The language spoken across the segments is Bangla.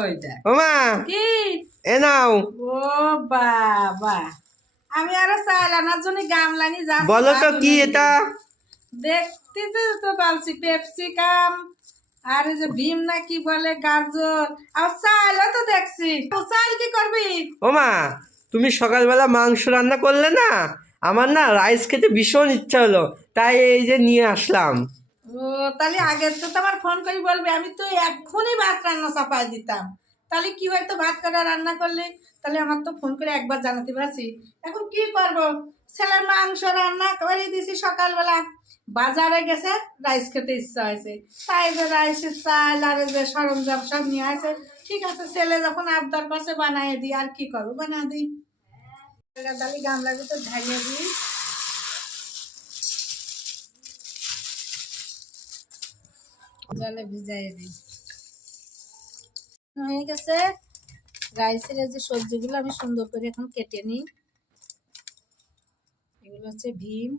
ওই দেখ ওমা কি এ নাও। ও বাবা আমি আরো চাল আনার জন্য গামলানি যাচ্ছি বলো তো ভাত কি উনানে এটা? দিই। দেখতেছি তো বলছি পেপসিকাম আর এই যে ভীম না কি বলে গাজর আর চালও তো দেখছি চাল কি করবি? ওমা তুমি সকালবেলা মাংস রান্না করলে না, আমার না রাইস খেতে ভীষণ ইচ্ছা হলো, তাই এই যে নিয়ে আসলাম। ও তাহলে আগের তো তোমার ফোন করে বলবে, আমি তো এক্ষুনি ভাত রান্না চাপাই দিতাম। তাহলে কি হয়তো ভাত কটা রান্না করলে তাহলে আমার তো ফোন করে একবার জানাতে পারছি। এখন কি করব, ছেলের মাংস রান্না করে দিছি সকালবেলা, বাজারে গেছে রাইস খেতে ইচ্ছা হয়েছে, তাই যে রাইসের চাল আর এই যে সরঞ্জাম সব নিয়ে আসে। ঠিক আছে ছেলে যখন আবদার করছে বানিয়ে দিই, আর কি করবো বানা দিই। তাহলে গামলার ভিতর ঢালিয়ে দিই, জলে ভিজাই দিই। হয়ে গেছে রাইসের যে সবজিগুলো আমি সুন্দর করে এখন কেটে নিই। এগুলো হচ্ছে ভীম,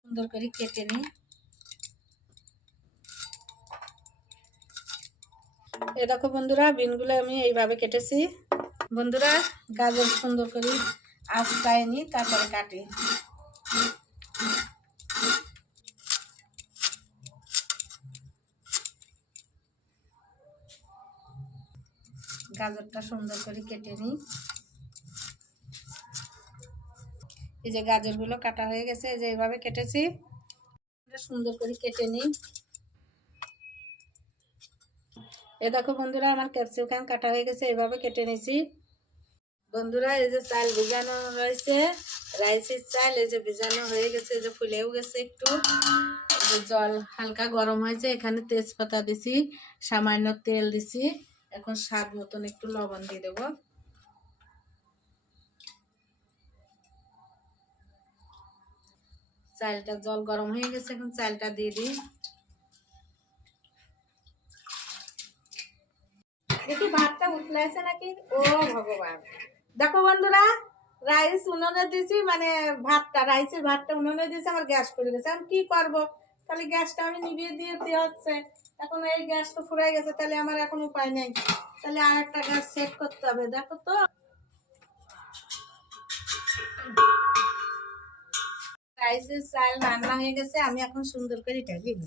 সুন্দর করে কেটে নিই। এই দেখো বন্ধুরা বিনগুলো আমি এইভাবে কেটেছি। বন্ধুরা গাজর সুন্দর করে আঁচড়ায় নিই, তারপরে কাটি। গাজরটা সুন্দর করে কেটে নিই। এই যে গাজরগুলো কাটা হয়ে গেছে, এই যে এইভাবে কেটেছি, সুন্দর করে কেটে নিই। এ দেখো বন্ধুরা আমার ক্যাপসিকাম কাটা হয়ে গেছে, এইভাবে কেটে নিয়েছি। বন্ধুরা এই যে চাল ভিজানো রয়েছে, রাইসের চাল এই যে ভিজানো হয়ে গেছে, এই যে ফুলেও গেছে একটু। এই যে জল হালকা গরম হয়েছে, এখানে তেজপাতা দিছি, সামান্য তেল দিছি, এখন স্বাদ মতন একটু লবণ দিয়ে দেবো। চালটা জল গরম হয়ে গেছে, এখন চালটা দিয়ে দিই। দেখি ভাতটা উতলাইছে নাকি। ও ভগবান, দেখো বন্ধুরা রাইস উনুনে দিয়েছি, মানে রাইসের ভাতটা উনুনে দিয়েছি, আমার গ্যাস পড়ে গেছে। আমি কি করব, তাহলে গ্যাসটা আমি নিভিয়ে দিতে হচ্ছে। এখন এই গ্যাস তো ফুরাই গেছে, তাহলে আমার এখন উপায় নেই, তাহলে আর একটা গ্যাস সেট করতে হবে। দেখো তো রাইসের চাল রান্না হয়ে গেছে, আমি এখন সুন্দর করে এটা দিব।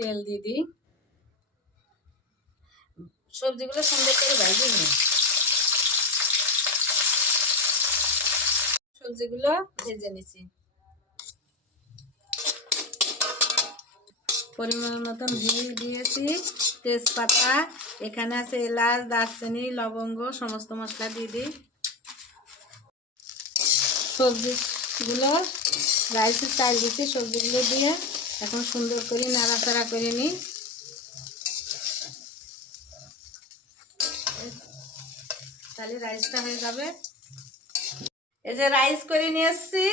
তেল দিয়ে দিই, সবজিগুলো সুন্দর করে ভাজি নিই। সবজিগুলো ভেজে নিছি, পরিমাণ মতন ঘি দিয়েছি, তেজপাতা, এখানে আছে এলাচ, দারচিনি, লবঙ্গ, সমস্ত মশলা দিয়ে দিই। সবজিগুলো রাইসের চাল দিচ্ছি, সবজিগুলো দিয়ে এখন সুন্দর করে নাড়াচাড়া করে নিই। তাহলে রাইসটা হয়ে যাবে। এই যে রাইস করে নিয়ে এসছি,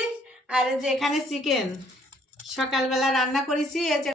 আর এই যে এখানে চিকেন সকালবেলা রান্না করেছি। এই যে